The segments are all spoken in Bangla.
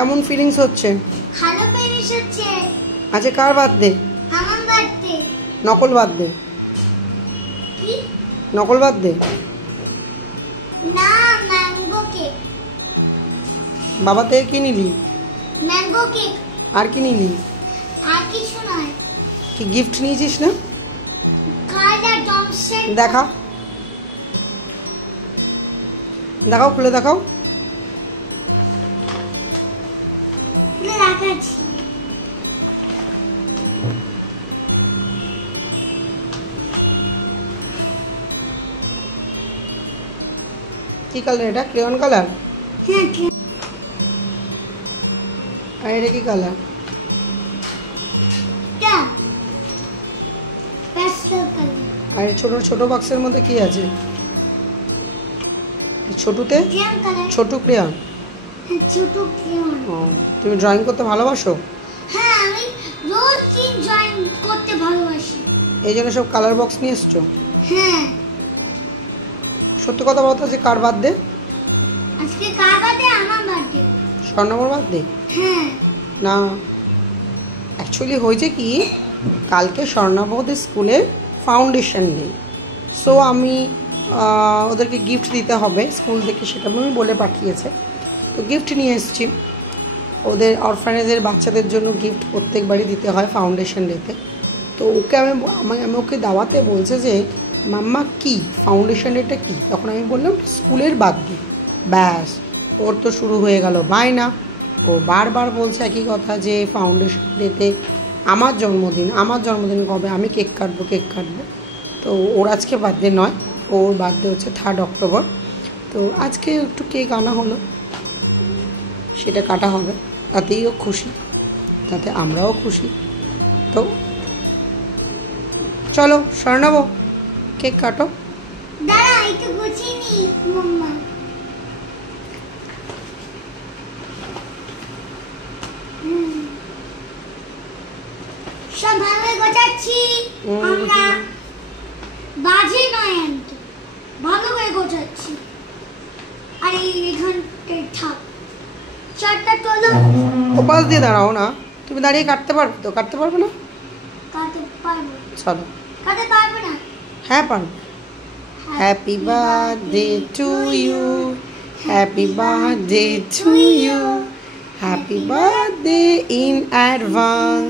কেমন ফিলিংস হচ্ছে? ভালো ফিলিংস হচ্ছে। আজকে কার বার্থডে? আমার বার্থডে। নকল বার্থডে? কি নকল বার্থডে? না, ম্যাঙ্গো কেক। বাবা থেকে কি নিলি? Mango cake. আর কি নিলি? আর কিছু নয়। কি গিফট নিয়েছিস না? কালার ডমসের। দেখাও দেখাও, খুলে দেখাও। দেখাচ্ছি। কি কালার এটা? Crayon colour? হ্যাঁ। আর এটা কি কালার? এটা প্যাস্টেল কালার। আর ছোট ছোট বক্সের মধ্যে কি আছে? ছোটুতে ক্রেয়ন কালার। ছোট ক্রেয়ন? হ্যাঁ, ছোট ক্রেয়ন। ও, তুমি ড্রয়িং করতে ভালোবাসো? হ্যাঁ, আমি রোজ দিন ড্রয়িং করতে ভালোবাসি। এই জন্য সব কালার বক্স নিয়ে এসছো? হ্যাঁ। সত্যি কথা বলতো, যে কার বার্থডে? আজকে কার বার্থডে? আমার বার্থডে। স্বর্ণামর বার্থডে? হ্যাঁ। না, অ্যাকচুয়ালি হয়েছে কি, কালকে স্বর্ণাবদের স্কুলে ফাউন্ডেশন ডে। সো আমি ওদেরকে গিফট দিতে হবে স্কুল থেকে, সেটা আমি বলে পাঠিয়েছে। তো গিফট নিয়ে এসেছি। ওদের অরফানেজের বাচ্চাদের জন্য গিফট প্রত্যেকবারই দিতে হয় ফাউন্ডেশন ডেতে। তো ওকে আমি ওকে দাওয়াতে বলছে যে মাম্মা কি ফাউন্ডেশন ডেটা কী? তখন আমি বললাম স্কুলের বার্থডে। ব্যাস, ওর তো শুরু হয়ে গেল বায়না। ও বারবার বলছে একই কথা যে ফাউন্ডেশন ডেতে আমার জন্মদিন কবে, আমি কেক কাটবো। তো ওর আজকে বার্থডে নয়, ওর বার্থডে হচ্ছে 3 অক্টোবর। তো আজকে একটু কেক আনা হলো, সেটা কাটা হবে। তাতেই ও খুশি, তাতে আমরাও খুশি। তো চলো স্বর্ণাব, কেক কাটো। দাঁড়া, একটু গুছিয়ে নি মাম্মা। সব ভালো গোছাচ্ছি আমরা। বাজে নয়, আনতে ভালো করে গোছাচ্ছি। আর এইখানটা থাক, চারটা তোলো। ওপাশ দিয়ে দাঁড়াও না, তুমি দাঁড়িয়ে কাটতে পারবে তো? কাটতে পারবে না? কাটতে পারবো। চলো। কাটতে পারবো না। হ্যাঁ পারবে। Happy birthday to you, happy birthday to you, happy birthday in advance,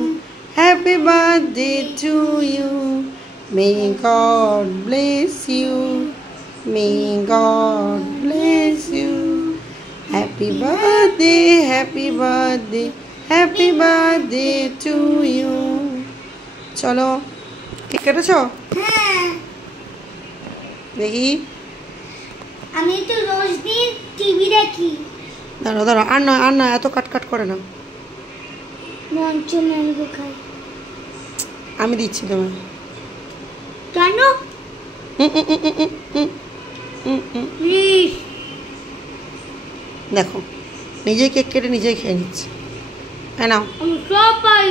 happy birthday to you, may God bless you, may God bless you, happy birthday, happy birthday, happy birthday to you. চলো, ঠিক কেটেছ? হ্যাঁ। দেখি। আমি তো রোজ দিন টিভি দেখি। দাঁড়াও, আর না, এত কাট করে না। মঞ্চ ম্যাঙ্গো খাই। আমি দিচ্ছি তোমায়। কেন? দেখো, নিজেই কেক কেটে নিজেই খেয়ে নিচ্ছে। হ্যাঁ, নাও। আমি সব পাই।